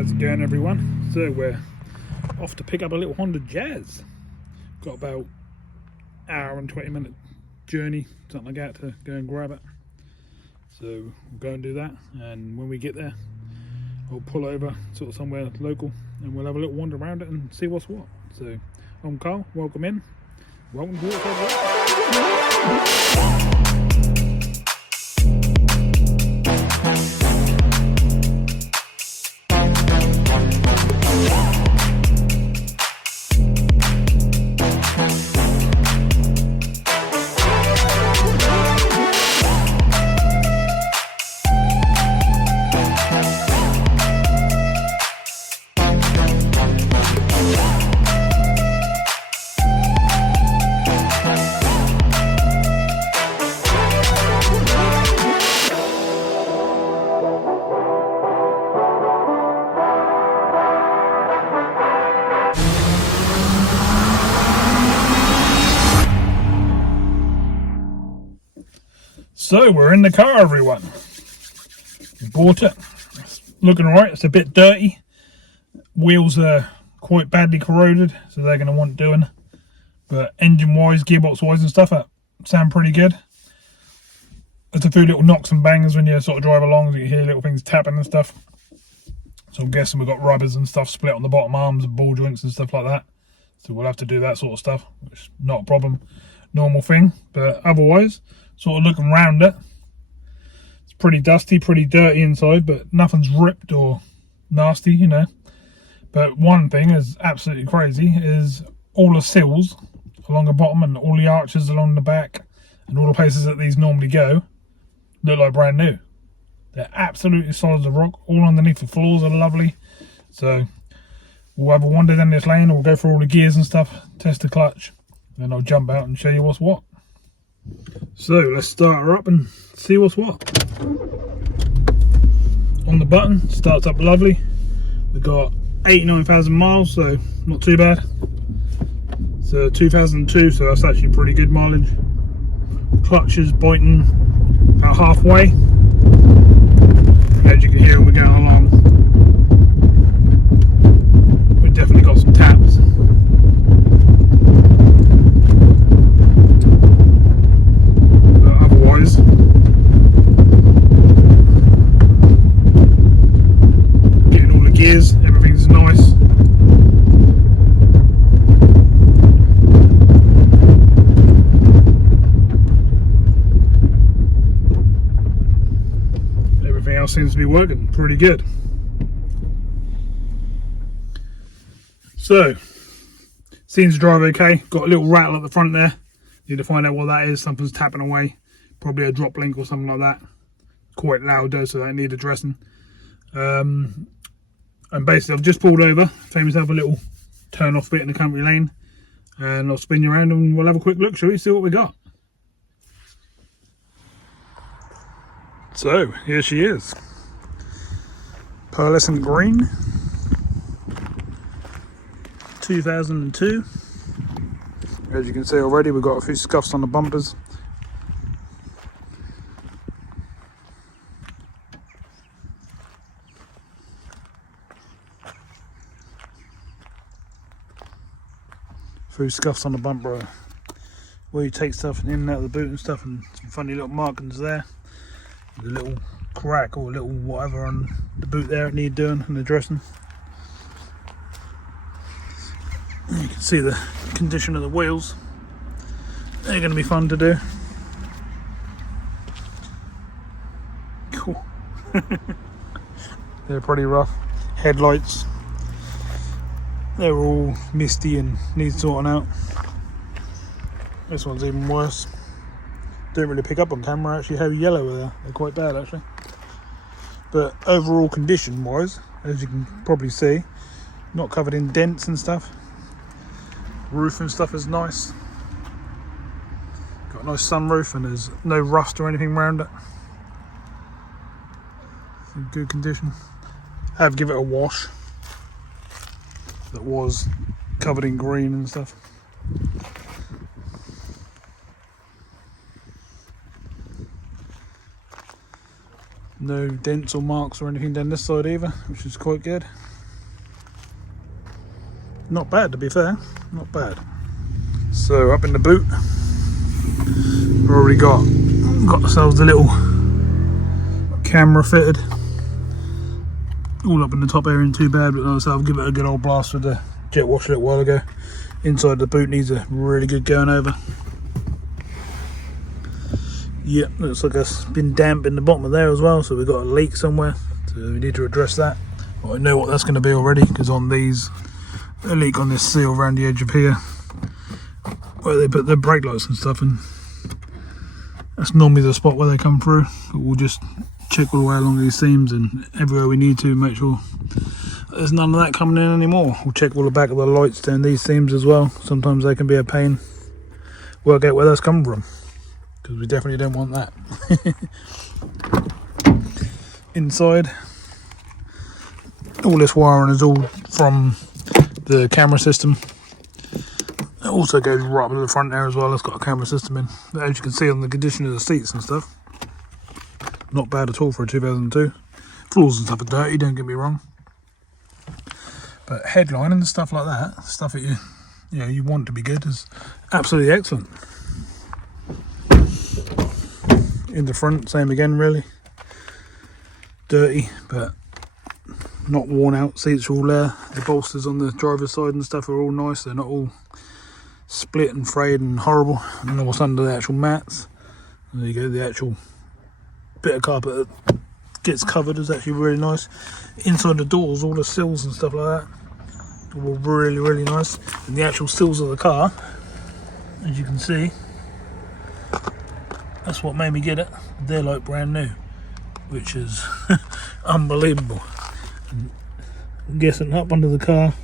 How's it going, everyone? So we're off to pick up a little Honda Jazz. Got about hour and 20-minute journey, something like that, to go and grab it. So we'll go and do that, and when we get there we'll pull over sort of somewhere local and we'll have a little wander around it and see what's what. So I'm Carl, welcome in. Welcome to Waterside. So we're in the car, everyone. We bought it. It's looking alright. It's a bit dirty. Wheels are quite badly corroded, so they're going to want doing. But engine-wise, gearbox-wise and stuff, that sound pretty good. There's a few little knocks and bangers when you sort of drive along, so you hear little things tapping and stuff. So I'm guessing we've got rubbers and stuff split on the bottom arms and ball joints and stuff like that. So we'll have to do that sort of stuff, which is not a problem. Normal thing. But otherwise, sort of looking around it, it's pretty dusty, pretty dirty inside, but nothing's ripped or nasty, you know. But one thing is absolutely crazy is all the sills along the bottom and all the arches along the back and all the places that these normally go look like brand new. They're absolutely solid as rock. All underneath the floors are lovely. So we'll have a wander down this lane, and we'll go through all the gears and stuff, test the clutch, and then I'll jump out and show you what's what. So let's start her up and see what's what. On the button, starts up lovely. We've got 89,000 miles, so not too bad. So 2002, so that's actually pretty good mileage. Clutch is biting about halfway. As you can hear, we're going along. We've definitely got some taps. Getting all the gears, everything's nice. Everything else seems to be working pretty good. So, seems to drive okay. Got a little rattle at the front there. Need to find out what that is. Something's tapping away. Probably a drop link or something like that. Quite loud though, so that need addressing. And basically I've just pulled over, found myself a little turn off bit in the country lane, and I'll spin you around and we'll have a quick look, shall we? See what we got. So here she is, pearlescent green, 2002. As you can see already, we've got a few scuffs on the bumpers. Few scuffs on the bumper where you take stuff in and out of the boot and stuff, and some funny little markings there. A little crack or a little whatever on the boot there it needs doing and addressing. You can see the condition of the wheels. They're going to be fun to do. Cool. They're pretty rough. Headlights, they're all misty and need sorting out. This one's even worse. Don't really pick up on camera actually how yellow they are. They're quite bad actually. But overall condition wise, as you can probably see, not covered in dents and stuff. Roof and stuff is nice. Got a nice sunroof and there's no rust or anything around it. It's in good condition. I have given it a wash. That was covered in green and stuff. No dents or marks or anything down this side either, which is quite good. Not bad, to be fair, not bad. So up in the boot, we've already got ourselves a little camera fitted. All up in the top area, ain't too bad, but like I said, I'll give it a good old blast with the jet wash a little while ago. Inside the boot needs a really good going over. Yep, looks like it's been damp in the bottom of there as well, so we've got a leak somewhere, so we need to address that. Well, I know what that's going to be already, because on these, a leak on this seal around the edge of here, where they put the brake lights and stuff, and that's normally the spot where they come through. But we'll just check all the way along these seams and everywhere we need to, make sure there's none of that coming in anymore. We'll check all the back of the lights down these seams as well. Sometimes they can be a pain. Work out where that's coming from, because we definitely don't want that. Inside, all this wiring is all from the camera system. It also goes right up to the front there as well. It's got a camera system in. As you can see on the condition of the seats and stuff, not bad at all for a 2002. Floors and stuff are dirty, don't get me wrong, but headline and stuff like that, stuff that you want to be good, is absolutely excellent. In the front, same again, really dirty but not worn out. Seats are all there. The bolsters on the driver's side and stuff are all nice. They're not all split and frayed and horrible. I don't know what's under the actual mats. There you go, the actual bit of carpet that gets covered is actually really nice. Inside the doors, all the sills and stuff like that, all really nice. And the actual sills of the car, as you can see, that's what made me get it. They're like brand new, which is unbelievable. And I'm guessing up under the car,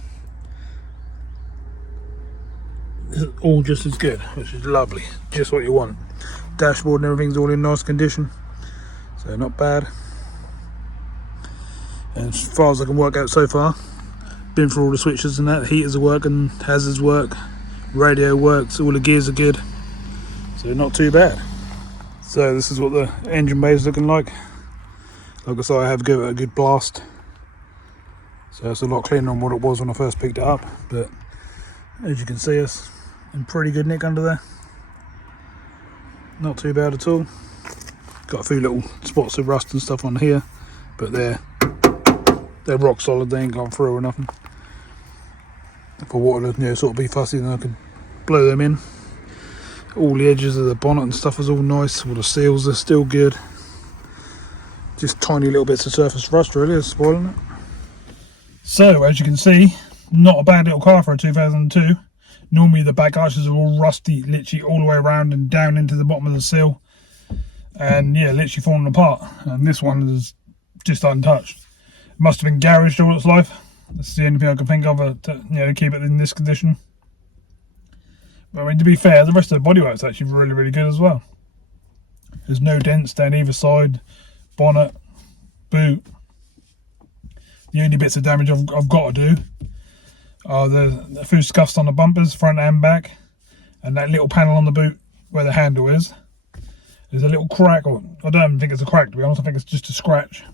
it's all just as good, which is lovely, just what you want. Dashboard and everything's all in nice condition, so not bad. And as far as I can work out so far, been through all the switches and that, heaters are working, hazards work, radio works, all the gears are good, so not too bad. So this is what the engine bay is looking like. Like I said, I have given it a good blast, so it's a lot cleaner than what it was when I first picked it up, but as you can see, it's in pretty good nick under there. Not too bad at all. Got a few little spots of rust and stuff on here, but they're rock solid. They ain't gone through or nothing. If I wanted to sort of be fussy, then I could blow them in. All the edges of the bonnet and stuff is all nice. All the seals are still good. Just tiny little bits of surface rust really is spoiling it. So as you can see, not a bad little car for a 2002. Normally the back arches are all rusty, literally all the way around and down into the bottom of the seal, and yeah, literally falling apart. And this one is just untouched. It must have been garaged all its life. That's the only thing I can think of to keep it in this condition. But I mean, to be fair, the rest of the bodywork's actually really good as well. There's no dents down either side, bonnet, boot. The only bits of damage I've got to do are the few scuffs on the bumpers, front and back, and that little panel on the boot where the handle is. There's a little crack, or I don't even think it's a crack to be honest, I think it's just a scratch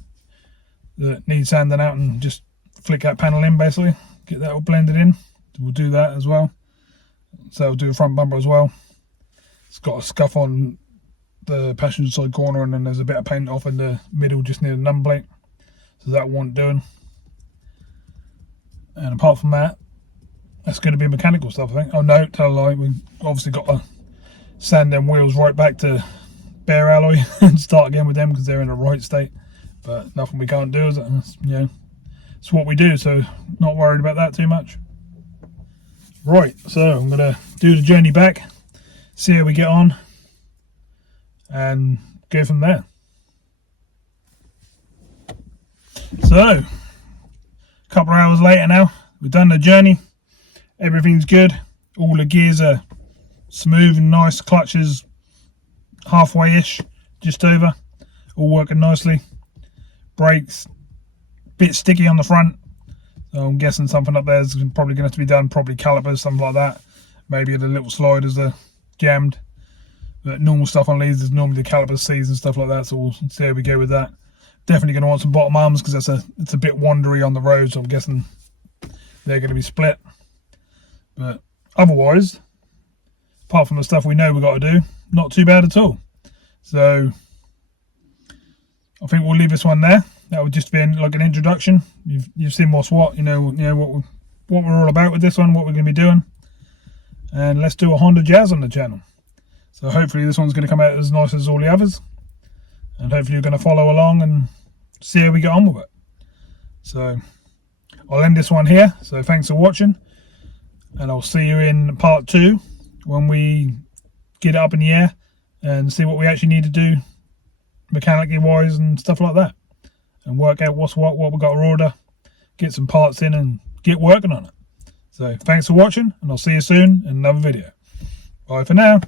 that needs sanding out, and just flick that panel in basically, get that all blended in. We'll do that as well. So we'll do the front bumper as well. It's got a scuff on the passenger side corner, and then there's a bit of paint off in the middle just near the number plate, so that won't doing. And apart from that, that's going to be mechanical stuff, I think. Oh no, tell a lie, we've obviously got to sand them wheels right back to bare alloy and start again with them because they're in the right state. But nothing we can't do, is it? It's what we do, so not worried about that too much. Right, so I'm going to do the journey back, see how we get on, and go from there. So, a couple of hours later now, we've done the journey. Everything's good. All the gears are smooth and nice. Clutches halfway-ish, just over. All working nicely. Brakes, bit sticky on the front. So I'm guessing something up there is probably going to have to be done. Probably calipers, something like that. Maybe the little sliders are jammed. But normal stuff on these is normally the caliper seals and stuff like that. So we'll see how we go with that. Definitely going to want some bottom arms because it's a bit wandery on the road, so I'm guessing they're going to be split. But otherwise, apart from the stuff we know we've got to do, not too bad at all. So I think we'll leave this one there. That would just be like an introduction. You've seen what's what, you know what we're all about with this one, what we're going to be doing. And let's do a Honda Jazz on the channel. So hopefully this one's going to come out as nice as all the others. And hopefully you're going to follow along and see how we get on with it. So I'll end this one here. So thanks for watching. And I'll see you in part 2 when we get it up in the air and see what we actually need to do mechanically wise and stuff like that. And work out what's what we've got to order. Get some parts in and get working on it. So thanks for watching, and I'll see you soon in another video. Bye for now.